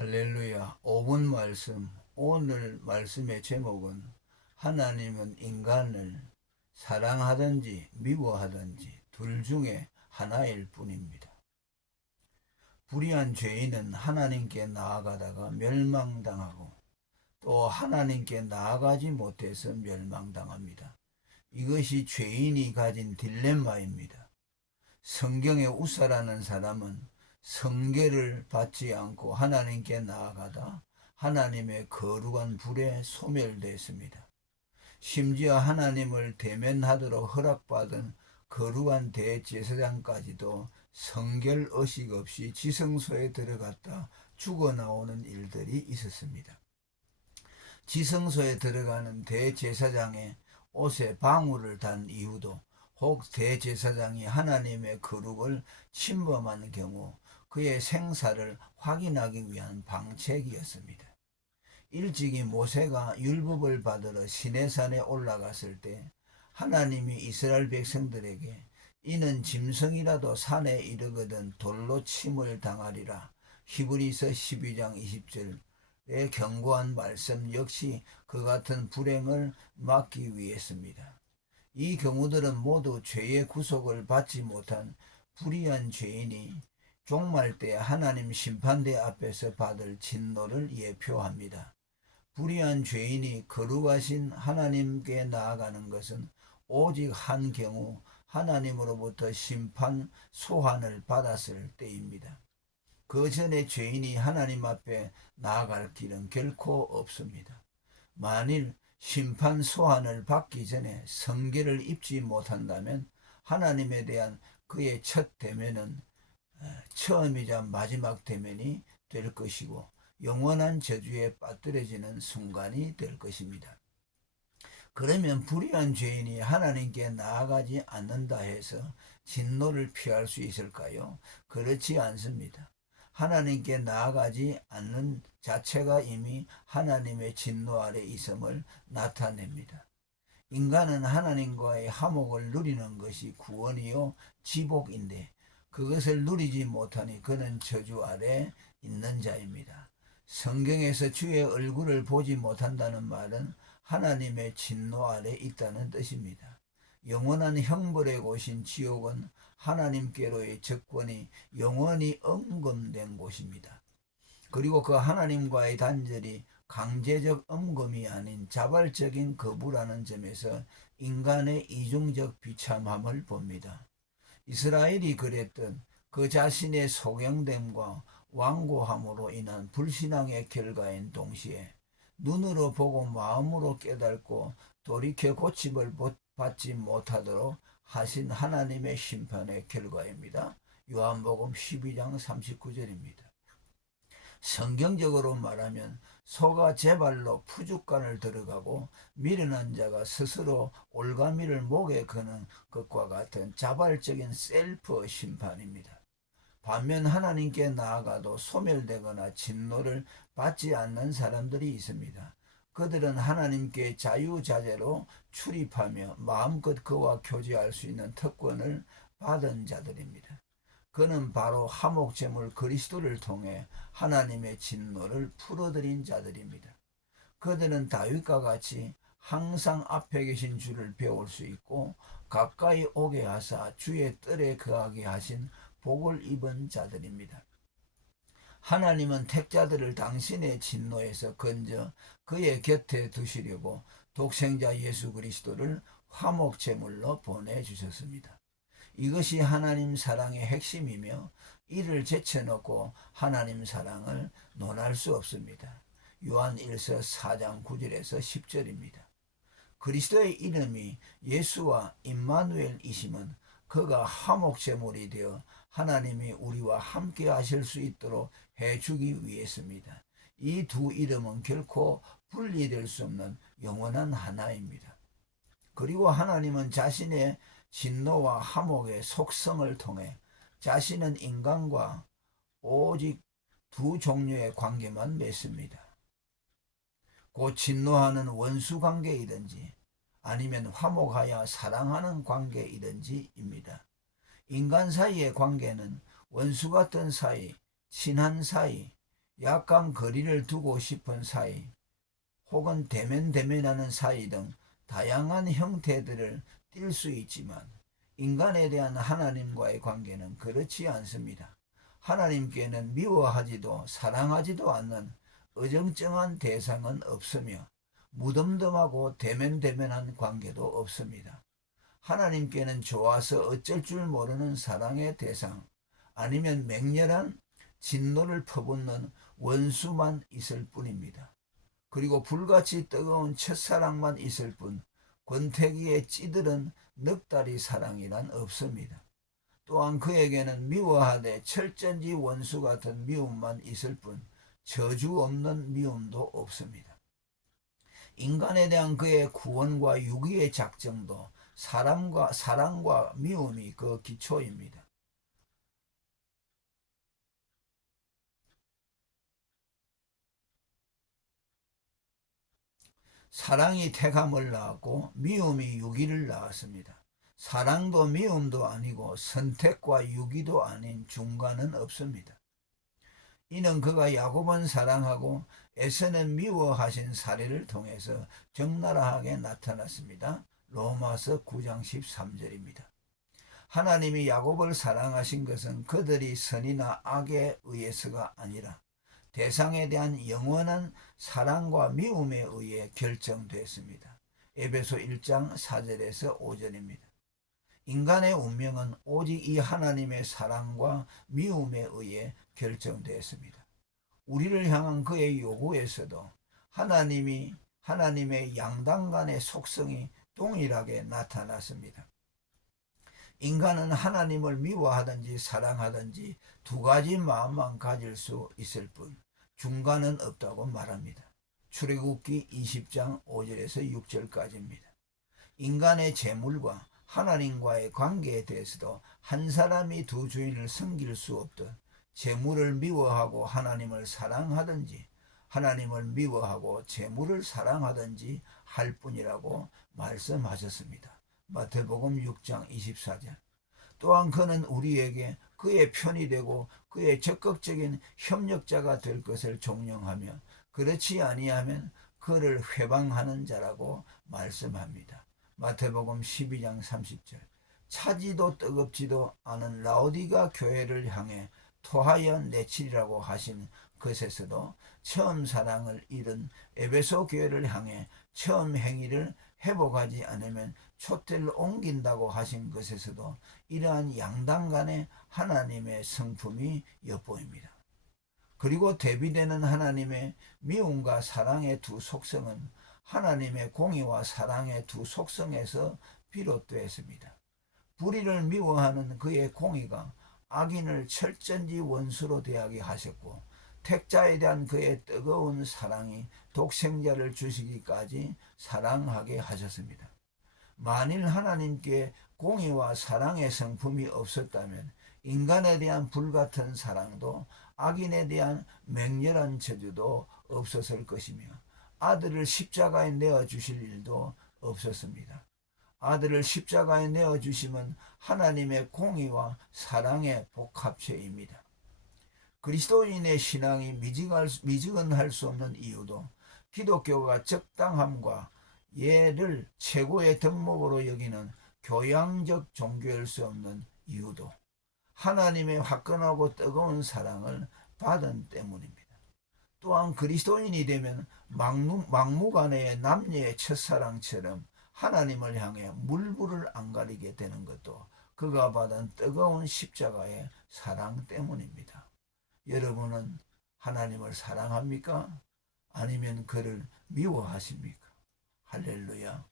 할렐루야. 5분 말씀. 오늘 말씀의 제목은 하나님은 인간을 사랑하든지 미워하든지 둘 중에 하나일 뿐입니다. 불의한 죄인은 하나님께 나아가다가 멸망당하고 또 하나님께 나아가지 못해서 멸망당합니다. 이것이 죄인이 가진 딜레마입니다. 성경의 우사라는 사람은 성계를 받지 않고 하나님께 나아가다 하나님의 거룩한 불에 소멸됐습니다. 심지어 하나님을 대면하도록 허락받은 거룩한 대제사장까지도 성결의식 없이 지성소에 들어갔다 죽어나오는 일들이 있었습니다. 지성소에 들어가는 대제사장의 옷에 방울을 단 이유도 혹 대제사장이 하나님의 거룩을 침범하는 경우 그의 생사를 확인하기 위한 방책이었습니다. 일찍이 모세가 율법을 받으러 시내산에 올라갔을 때 하나님이 이스라엘 백성들에게 이는 짐승이라도 산에 이르거든 돌로 침을 당하리라 히브리서 12장 20절의 경고한 말씀 역시 그 같은 불행을 막기 위해서입니다. 이 경우들은 모두 죄의 구속을 받지 못한 불의한 죄인이 종말 때 하나님 심판대 앞에서 받을 진노를 예표합니다. 불의한 죄인이 거룩하신 하나님께 나아가는 것은 오직 한 경우 하나님으로부터 심판 소환을 받았을 때입니다. 그 전에 죄인이 하나님 앞에 나아갈 길은 결코 없습니다. 만일 심판 소환을 받기 전에 성계를 입지 못한다면 하나님에 대한 그의 첫 대면은 처음이자 마지막 대면이 될 것이고 영원한 저주에 빠뜨려지는 순간이 될 것입니다. 그러면 불의한 죄인이 하나님께 나아가지 않는다 해서 진노를 피할 수 있을까요? 그렇지 않습니다. 하나님께 나아가지 않는 자체가 이미 하나님의 진노 아래 있음을 나타냅니다. 인간은 하나님과의 화목을 누리는 것이 구원이요 지복인데 그것을 누리지 못하니 그는 저주 아래 있는 자입니다. 성경에서 주의 얼굴을 보지 못한다는 말은 하나님의 진노 아래 있다는 뜻입니다. 영원한 형벌의 곳인 지옥은 하나님께로의 접근이 영원히 엄금된 곳입니다. 그리고 그 하나님과의 단절이 강제적 엄금이 아닌 자발적인 거부라는 점에서 인간의 이중적 비참함을 봅니다. 이스라엘이 그랬듯 그 자신의 소경됨과 완고함으로 인한 불신앙의 결과인 동시에 눈으로 보고 마음으로 깨닫고 돌이켜 고침을 받지 못하도록 하신 하나님의 심판의 결과입니다. 요한복음 12장 39절입니다. 성경적으로 말하면 소가 제 발로 푸죽간을 들어가고 미련한 자가 스스로 올가미를 목에 거는 것과 같은 자발적인 셀프 심판입니다. 반면 하나님께 나아가도 소멸되거나 진노를 받지 않는 사람들이 있습니다. 그들은 하나님께 자유자재로 출입하며 마음껏 그와 교제할 수 있는 특권을 받은 자들입니다. 그는 바로 화목제물 그리스도를 통해 하나님의 진노를 풀어드린 자들입니다. 그들은 다윗과 같이 항상 앞에 계신 주를 배울 수 있고 가까이 오게 하사 주의 뜰에 거하게 하신 복을 입은 자들입니다. 하나님은 택자들을 당신의 진노에서 건져 그의 곁에 두시려고 독생자 예수 그리스도를 화목제물로 보내주셨습니다. 이것이 하나님 사랑의 핵심이며 이를 제쳐놓고 하나님 사랑을 논할 수 없습니다. 요한 1서 4장 9절에서 10절입니다. 그리스도의 이름이 예수와 임마누엘이심은 그가 화목제물이 되어 하나님이 우리와 함께 하실 수 있도록 해주기 위해서입니다. 이 두 이름은 결코 분리될 수 없는 영원한 하나입니다. 그리고 하나님은 자신의 진노와 화목의 속성을 통해 자신은 인간과 오직 두 종류의 관계만 맺습니다. 곧 진노하는 원수 관계이든지 아니면 화목하여 사랑하는 관계이든지입니다. 인간 사이의 관계는 원수 같은 사이, 친한 사이, 약간 거리를 두고 싶은 사이, 혹은 대면대면하는 사이 등 다양한 형태들을 띌 수 있지만 인간에 대한 하나님과의 관계는 그렇지 않습니다. 하나님께는 미워하지도 사랑하지도 않는 어정쩡한 대상은 없으며 무덤덤하고 대면대면한 관계도 없습니다. 하나님께는 좋아서 어쩔 줄 모르는 사랑의 대상, 아니면 맹렬한 진노를 퍼붓는 원수만 있을 뿐입니다. 그리고 불같이 뜨거운 첫사랑만 있을 뿐 권태기에 찌들은 넉다리 사랑이란 없습니다. 또한 그에게는 미워하되 철전지 원수 같은 미움만 있을 뿐 저주 없는 미움도 없습니다. 인간에 대한 그의 구원과 유기의 작정도 사랑과 미움이 그 기초입니다. 사랑이 태감을 낳았고 미움이 유기를 낳았습니다. 사랑도 미움도 아니고 선택과 유기도 아닌 중간은 없습니다. 이는 그가 야곱은 사랑하고 에서는 미워하신 사례를 통해서 적나라하게 나타났습니다. 로마서 9장 13절입니다. 하나님이 야곱을 사랑하신 것은 그들이 선이나 악에 의해서가 아니라 대상에 대한 영원한 사랑과 미움에 의해 결정됐습니다. 에베소 1장 4절에서 5절입니다. 인간의 운명은 오직 이 하나님의 사랑과 미움에 의해 결정되었습니다. 우리를 향한 그의 요구에서도 하나님의 양당 간의 속성이 동일하게 나타났습니다. 인간은 하나님을 미워하든지 사랑하든지 두 가지 마음만 가질 수 있을 뿐 중간은 없다고 말합니다. 출애굽기 20장 5절에서 6절까지입니다. 인간의 재물과 하나님과의 관계에 대해서도 한 사람이 두 주인을 섬길 수 없듯 재물을 미워하고 하나님을 사랑하든지 하나님을 미워하고 재물을 사랑하든지 할 뿐이라고 말씀하셨습니다. 마태복음 6장 24절. 또한 그는 우리에게 그의 편이 되고 그의 적극적인 협력자가 될 것을 종용하며 그렇지 아니하면 그를 회방하는 자라고 말씀합니다. 마태복음 12장 30절. 차지도 뜨겁지도 않은 라오디가 교회를 향해 토하여 내치리라고 하신 것에서도 처음 사랑을 잃은 에베소 교회를 향해 처음 행위를 회복하지 않으면 촛대를 옮긴다고 하신 것에서도 이러한 양당 간의 하나님의 성품이 엿보입니다. 그리고 대비되는 하나님의 미움과 사랑의 두 속성은 하나님의 공의와 사랑의 두 속성에서 비롯되었습니다. 불의를 미워하는 그의 공의가 악인을 철전지 원수로 대하게 하셨고 택자에 대한 그의 뜨거운 사랑이 독생자를 주시기까지 사랑하게 하셨습니다. 만일 하나님께 공의와 사랑의 성품이 없었다면 인간에 대한 불같은 사랑도 악인에 대한 맹렬한 저주도 없었을 것이며 아들을 십자가에 내어주실 일도 없었습니다. 아들을 십자가에 내어주심은 하나님의 공의와 사랑의 복합체입니다. 그리스도인의 신앙이 미지근할 수 없는 이유도 기독교가 적당함과 예를 최고의 덕목으로 여기는 교양적 종교일 수 없는 이유도 하나님의 화끈하고 뜨거운 사랑을 받은 때문입니다. 또한 그리스도인이 되면 막무가내의 남녀의 첫사랑처럼 하나님을 향해 물불을 안 가리게 되는 것도 그가 받은 뜨거운 십자가의 사랑 때문입니다. 여러분은 하나님을 사랑합니까? 아니면 그를 미워하십니까? 할렐루야.